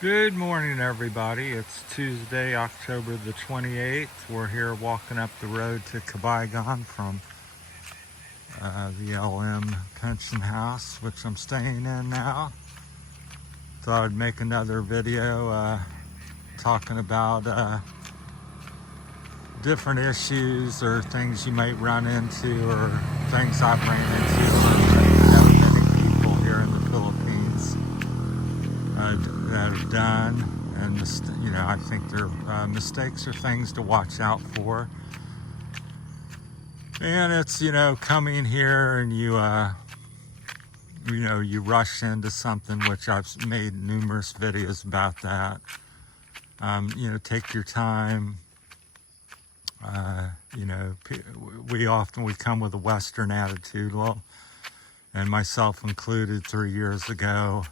Good morning, everybody. It's Tuesday, October the 28th. We're here walking up the road to Cabaygon from the LM Pension House, which I'm staying in now. Thought I'd make another video talking about different issues or things you might run into or things I've ran into. I know many people here in the Philippines that have done, and I think their mistakes are things to watch out for. And it's coming here and you rush into something, which I've made numerous videos about that. Take your time. We come with a Western attitude, well, and myself included 3 years ago.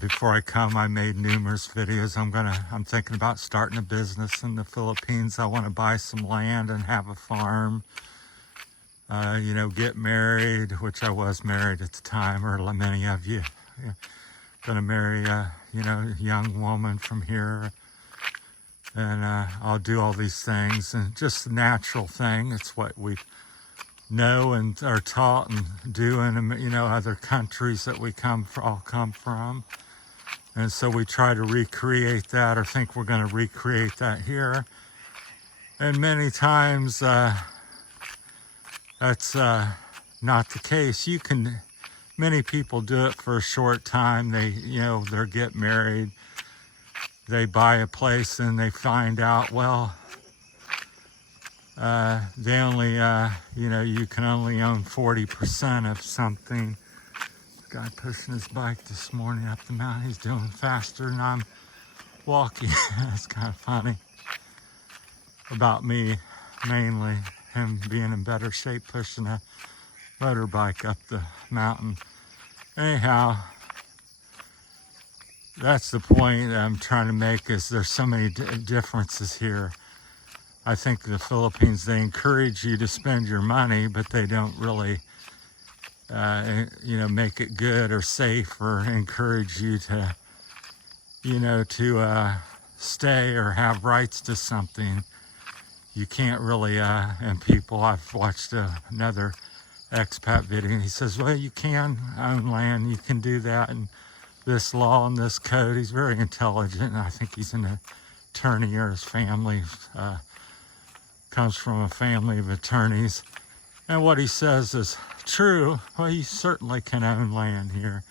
Before I come, I made numerous videos. I'm thinking about starting a business in the Philippines. I want to buy some land and have a farm, get married, which I was married at the time, or many of you. Gonna marry a, young woman from here, and I'll do all these things, and just a natural thing. It's what we know and are taught and do in other countries that we all come from, and so we try to recreate that, or think we're going to recreate that here. And many times that's not the case. Many people do it for a short time. They get married, they buy a place, and they find out, well, they only, you can only own 40% of something. This guy pushing his bike this morning up the mountain, he's doing faster than I'm walking. That's kind of funny. About me, mainly, him being in better shape pushing a motorbike up the mountain. Anyhow, that's the point I'm trying to make, is there's so many differences here. I think the Philippines, they encourage you to spend your money, but they don't really, make it good or safe, or encourage you to, stay or have rights to something. You can't really, and people, I've watched another expat video, and he says, well, you can own land, you can do that, and this law and this code. He's very intelligent, and I think he's an attorney, or his family comes from a family of attorneys, and what he says is true. Well, you certainly can own land here,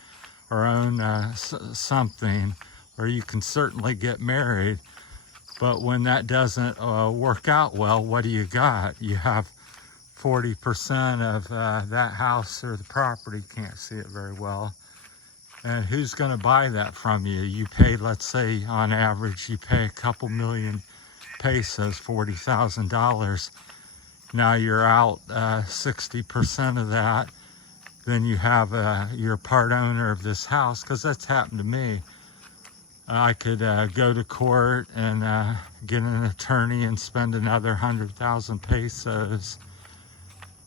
or own something, or you can certainly get married, but when that doesn't work out well, what do you got? You have 40% of that house or the property. Can't see it very well. And who's going to buy that from you? You pay, let's say on average, you pay a couple million pesos, $40,000. Now you're out 60% of that. Then you have you're part owner of this house, because that's happened to me. I could go to court and get an attorney and spend another 100,000 pesos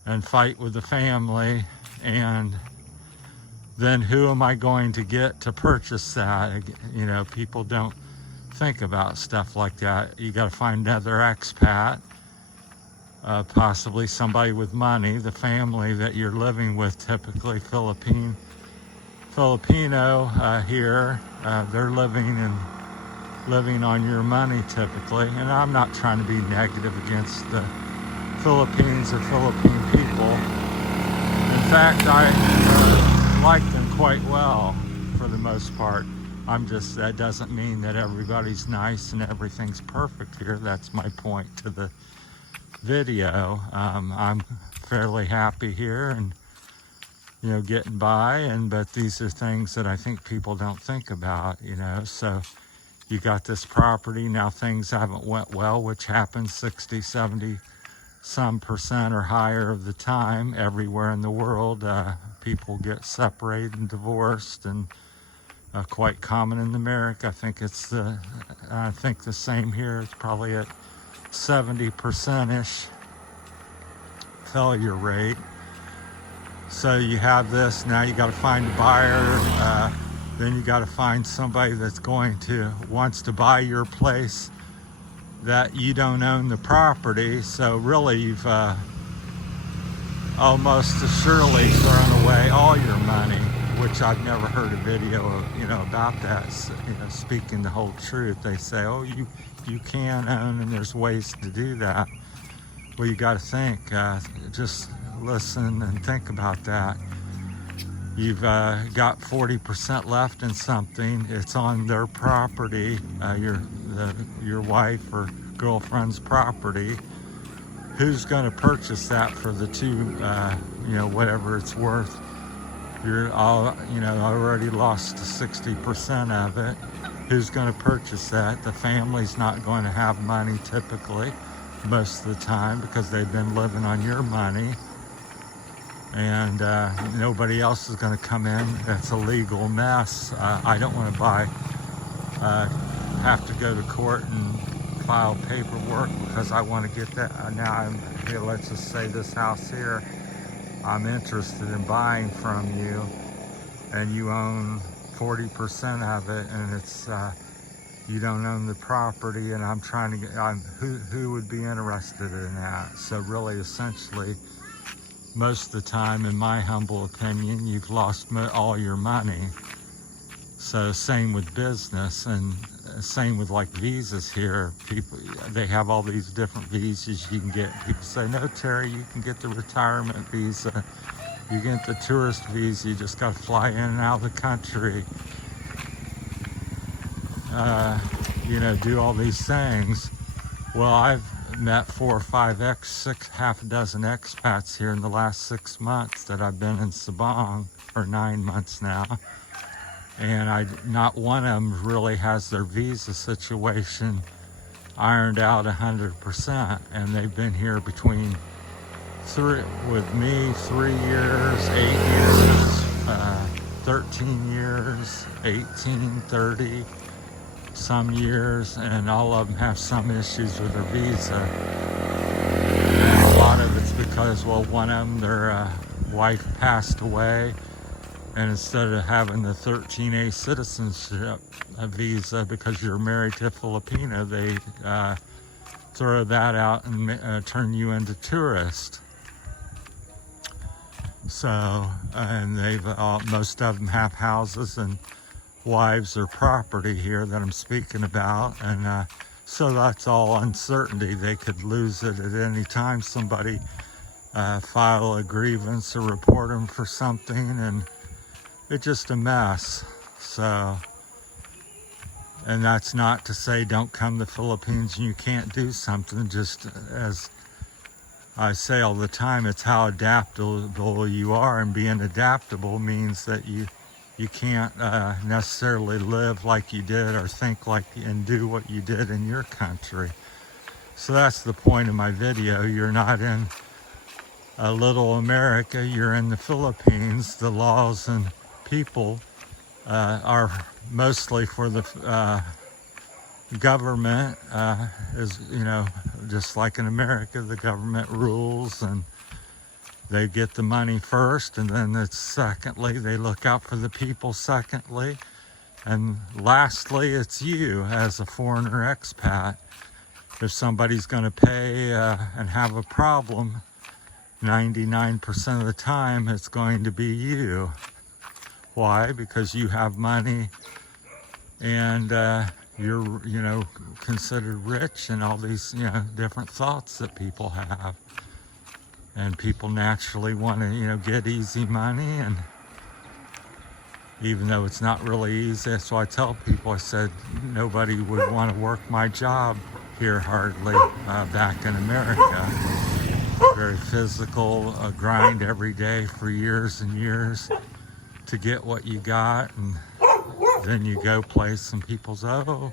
and fight with the family, and then who am I going to get to purchase that? People don't think about stuff like that. You got to find another expat, possibly somebody with money. The family that you're living with, typically Filipino here, they're living on your money typically. And I'm not trying to be negative against the Philippines or Philippine people. In fact, I like them quite well for the most part. That doesn't mean that everybody's nice and everything's perfect here. That's my point to the video. I'm fairly happy here and, getting by, but these are things that I think people don't think about, so you got this property, now things haven't went well, which happens 60, 70 some percent or higher of the time everywhere in the world. People get separated and divorced, and quite common in America. I think the same here. It's probably at 70%-ish failure rate. So you have this, now you got to find a buyer. then you got to find somebody that's wants to buy your place that you don't own the property. So really you've almost surely thrown away all your money, which I've never heard a video about that, speaking the whole truth. They say, oh, you can own, and there's ways to do that. Well, you got to think, just listen and think about that. You've got 40% left in something. It's on their property, your wife or girlfriend's property. Who's going to purchase that for the two, whatever it's worth? You're all, already lost 60% of it. Who's going to purchase that? The family's not going to have money typically, most of the time, because they've been living on your money. And nobody else is going to come in. That's a legal mess. I don't want to have to go to court and file paperwork because I want to get that. Now here, let's just say this house here, I'm interested in buying from you, and you own 40% of it, and it's you don't own the property, and I'm trying to get, who would be interested in that? So really, essentially, most of the time, in my humble opinion, you've lost all your money. So same with business, and same with like visas here. People, they have all these different visas you can get. People say, no, Terry, you can get the retirement visa. You get the tourist visa. You just got to fly in and out of the country. Do all these things. Well, I've met 4 or 5 half a dozen expats here in the last 6 months that I've been in Sabang, or 9 months now. And not one of them really has their visa situation ironed out 100%. And they've been here between with me 3 years, 8 years, 13 years, 18, 30, some years, and all of them have some issues with their visa. And a lot of it's because, well, one of them, their wife passed away. And instead of having the 13A citizenship visa because you're married to a Filipino, they throw that out and turn you into tourist. So, and most of them have houses and wives or property here that I'm speaking about. And so that's all uncertainty. They could lose it at any time. Somebody file a grievance or report them for something, and it's just a mess. So, and that's not to say don't come to the Philippines and you can't do something. Just as I say all the time, it's how adaptable you are, and being adaptable means that you can't necessarily live like you did or think like and do what you did in your country. So that's the point of my video. You're not in a little America, you're in the Philippines. The laws and people are mostly for the government, is, just like in America, the government rules, and they get the money first, and then it's secondly, they look out for the people secondly, and lastly, it's you as a foreigner expat. If somebody's going to pay and have a problem, 99% of the time it's going to be you. Why? Because you have money, and you're considered rich, and all these different thoughts that people have. And people naturally want to get easy money, and even though it's not really easy, that's why I tell people, I said nobody would want to work my job here hardly back in America. Very physical, grind every day for years and years to get what you got, and then you go place and people say, oh,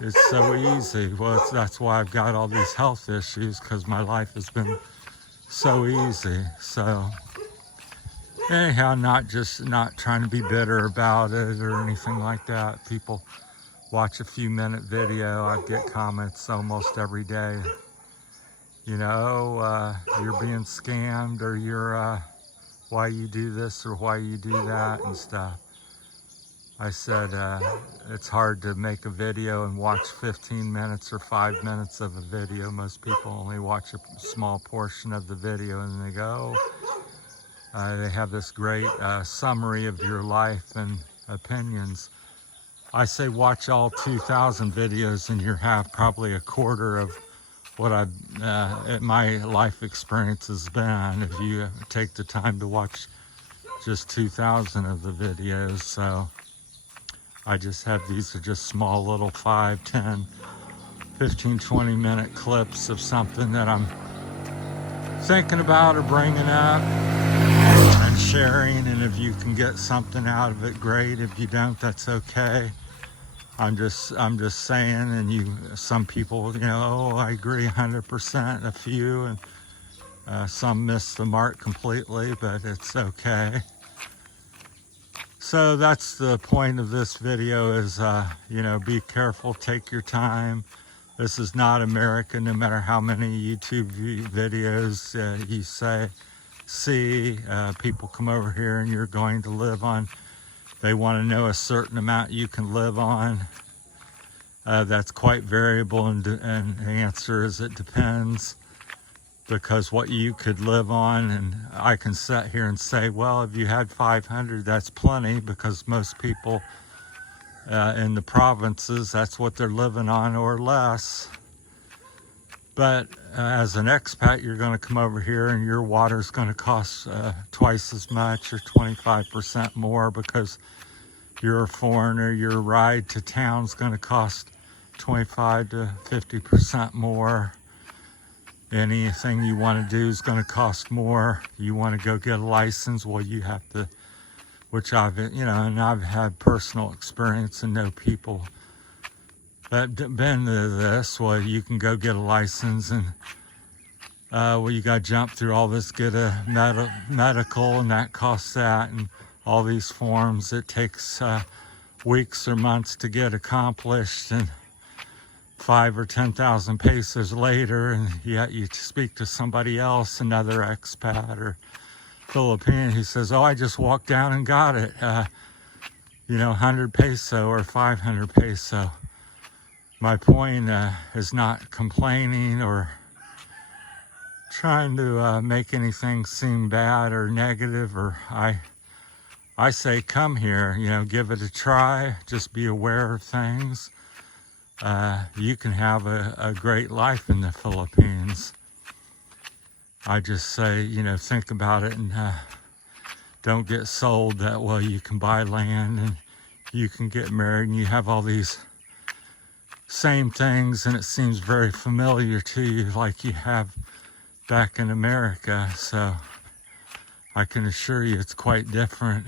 it's so easy. Well, that's why I've got all these health issues, because my life has been so easy. So anyhow, not trying to be bitter about it or anything like that. People watch a few-minute video, I get comments almost every day. You're being scammed, or why you do this or why you do that and stuff. I said it's hard to make a video and watch 15 minutes or 5 minutes of a video. Most people only watch a small portion of the video and they go, they have this great summary of your life and opinions. I say watch all 2,000 videos and you have probably a quarter of what my life experience has been if you take the time to watch just 2,000 of the videos. So I just have, these are just small little 5, 10, 15, 20 minute clips of something that I'm thinking about or bringing up and sharing. And if you can get something out of it, great. If you don't, that's okay. I'm just saying, and some people, oh, I agree 100%, a few, and some miss the mark completely, but it's okay. So that's the point of this video is, be careful, take your time. This is not America, no matter how many YouTube videos you see. People come over here and you're going to live on, they want to know a certain amount you can live on. That's quite variable, and the answer is it depends, because what you could live on, and I can sit here and say, well, if you had 500, that's plenty, because most people in the provinces, that's what they're living on or less. But as an expat, you're going to come over here and your water's going to cost twice as much or 25% more, because you're a foreigner. Your ride to town's going to cost 25 to 50% more. Anything you want to do is going to cost more. You want to go get a license, well, you have to, which I've had personal experience and know people that been to this. Well, you can go get a license and you got to jump through all this, get a medical, and that costs that, and all these forms. It takes weeks or months to get accomplished, and 5 or 10,000 pesos later, and yet you speak to somebody else, another expat or Filipino, who says, oh, I just walked down and got it, 100 peso or 500 peso. My point is not complaining or trying to make anything seem bad or negative, or I say come here, give it a try, just be aware of things. You can have a great life in the Philippines. I just say, think about it, and don't get sold that, well, you can buy land and you can get married and you have all these same things, and it seems very familiar to you, like you have back in America. So I can assure you it's quite different.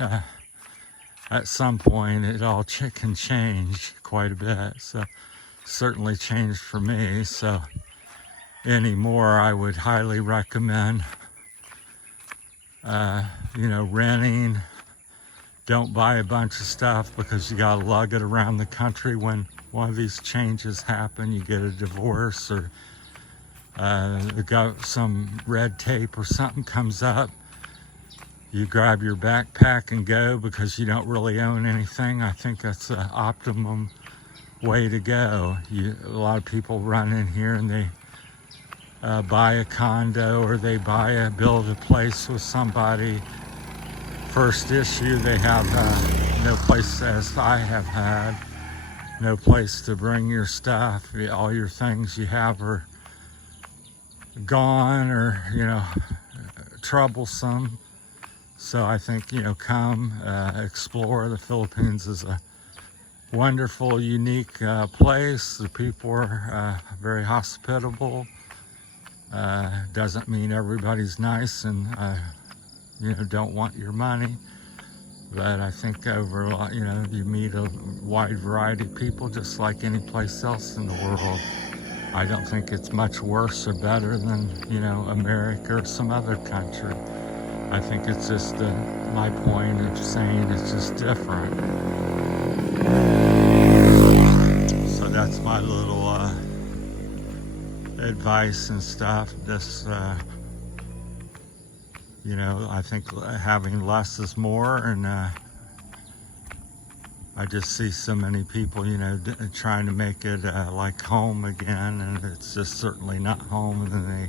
At some point, it all can change quite a bit. So certainly changed for me. So anymore, I would highly recommend, renting. Don't buy a bunch of stuff, because you got to lug it around the country. When one of these changes happen, you get a divorce, or some red tape or something comes up, you grab your backpack and go, because you don't really own anything. I think that's the optimum way to go. A lot of people run in here and they buy a condo, or they build a place with somebody. First issue, they have no place, as I have had, no place to bring your stuff. All your things you have are gone, or troublesome. So I think, come explore. The Philippines is a wonderful, unique place. The people are very hospitable. Doesn't mean everybody's nice and don't want your money, but I think overall, you meet a wide variety of people, just like any place else in the world. I don't think it's much worse or better than America or some other country. I think it's just my point of saying it's just different. So that's my little advice and stuff. This, I think having less is more, and I just see so many people, you know, trying to make it like home again, and it's just certainly not home. And then they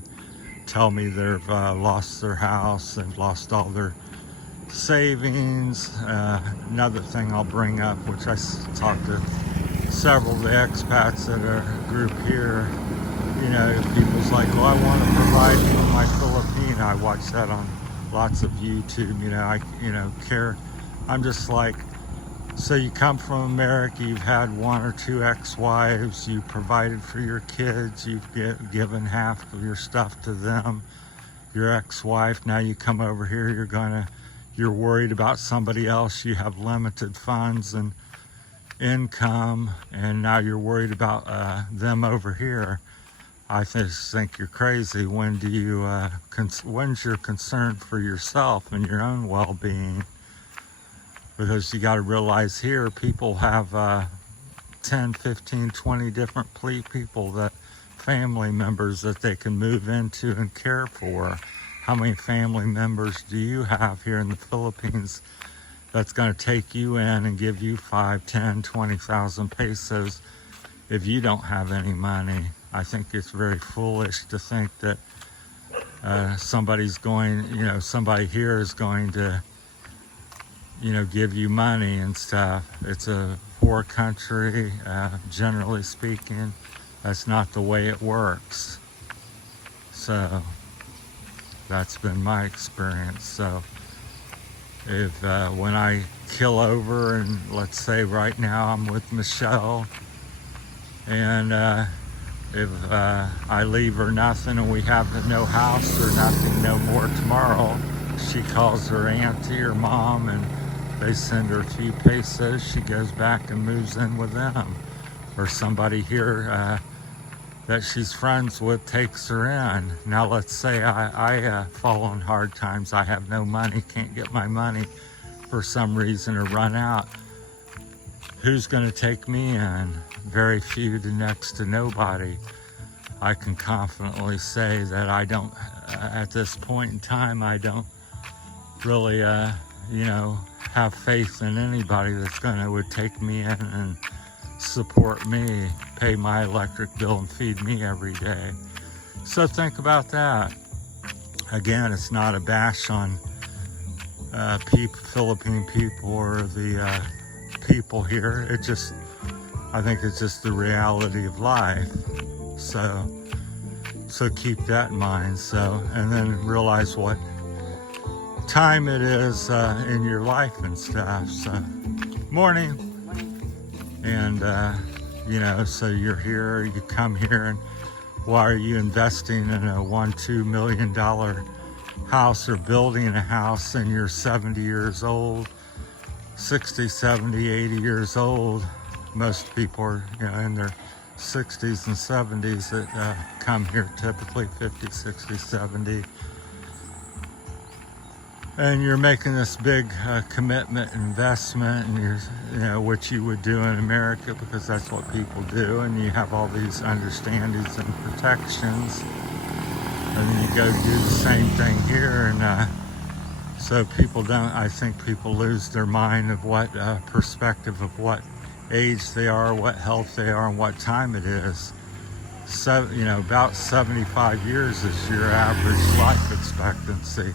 tell me they've lost their house, they've lost all their savings. Another thing I'll bring up, which I talked to several of the expats at a group here, you know, people's like, well, I want to provide for my Filipino. I watch that on lots of YouTube, you know, care. I'm just like, so you come from America, you've had one or two ex-wives, you provided for your kids, you've given half of your stuff to them, your ex-wife. Now you come over here, you're worried about somebody else, you have limited funds and income, and now you're worried about them over here. I just think you're crazy. When's your concern for yourself and your own well-being? Because you got to realize here, people have 10, 15, 20 different people, that family members that they can move into and care for. How many family members do you have here in the Philippines that's going to take you in and give you 5, 10, 20,000 pesos if you don't have any money? I think it's very foolish to think that somebody here is going to, you know, give you money and stuff. It's a poor country, generally speaking. That's not the way it works. So that's been my experience. So if when I kill over, and let's say right now I'm with Michelle, and if I leave her nothing and we have no house or nothing no more tomorrow, she calls her auntie or mom and they send her a few pesos, she goes back and moves in with them. Or somebody here that she's friends with takes her in. Now let's say I fall on hard times, I have no money, can't get my money for some reason or run out. Who's gonna take me in? Very few to next to nobody. I can confidently say that I don't, at this point in time, I don't really, you know, have faith in anybody that's would take me in and support me, pay my electric bill and feed me every day. So think about that. Again, it's not a bash on Philippine people or the people here. I think it's just the reality of life. So keep that in mind. So, and then realize what time it is in your life and stuff. So, morning. And you know, so you're here, you come here, and why are you investing in a $1-2 million house or building a house and you're 70 years old, 60, 70, 80 years old? Most people are, you know, in their 60s and 70s that come here, typically 50, 60, 70. And you're making this big commitment, investment, and you know, what you would do in America, because that's what people do, and you have all these understandings and protections, and then you go do the same thing here, and so I think people lose their mind of what perspective of what age they are, what health they are, and what time it is. So, you know, about 75 years is your average life expectancy.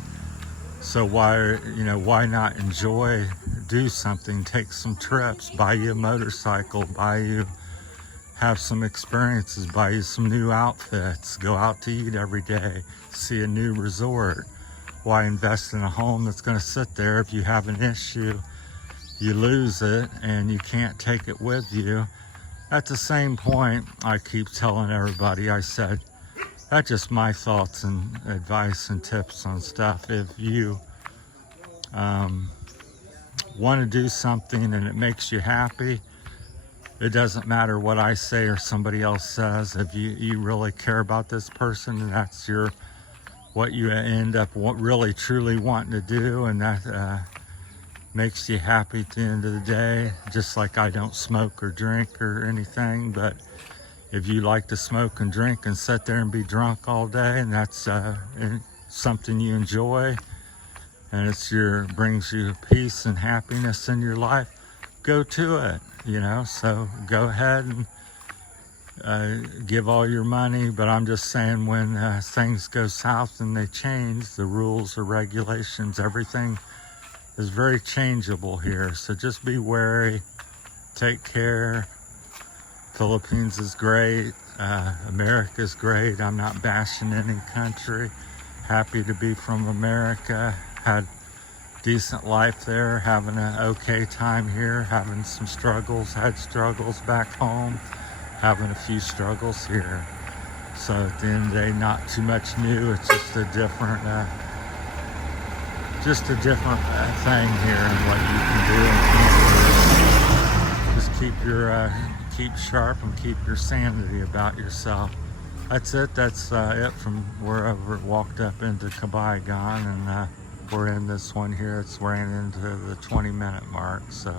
So why not enjoy, do something, take some trips, buy you a motorcycle, have some experiences, buy you some new outfits, go out to eat every day, see a new resort. Why invest in a home that's going to sit there? If you have an issue, you lose it and you can't take it with you. At the same point, I keep telling everybody, I said, that's just my thoughts and advice and tips on stuff. If you want to do something and it makes you happy, it doesn't matter what I say or somebody else says. If you really care about this person, and that's what you end up really truly wanting to do, and that makes you happy at the end of the day. Just like I don't smoke or drink or anything, but if you like to smoke and drink and sit there and be drunk all day, and that's something you enjoy, and brings you peace and happiness in your life, go to it, you know. So go ahead and give all your money, but I'm just saying when things go south and they change, the rules or regulations, everything is very changeable here. So just be wary, take care. Philippines is great, America's great. I'm not bashing any country. Happy to be from America. Had decent life there, having an okay time here, having some struggles, had struggles back home, having a few struggles here. So at the end of the day, not too much new. It's just a different thing here and what you can do and can't do. Just keep sharp and keep your sanity about yourself. That's it. That's it from wherever it walked up into Cabayagan, and we're in this one here. It's ran into the 20-minute mark. So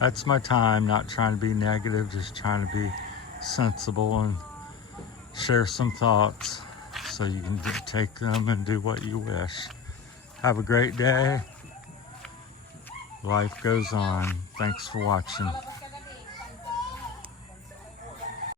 that's my time. Not trying to be negative, just trying to be sensible and share some thoughts so you can take them and do what you wish. Have a great day. Life goes on. Thanks for watching.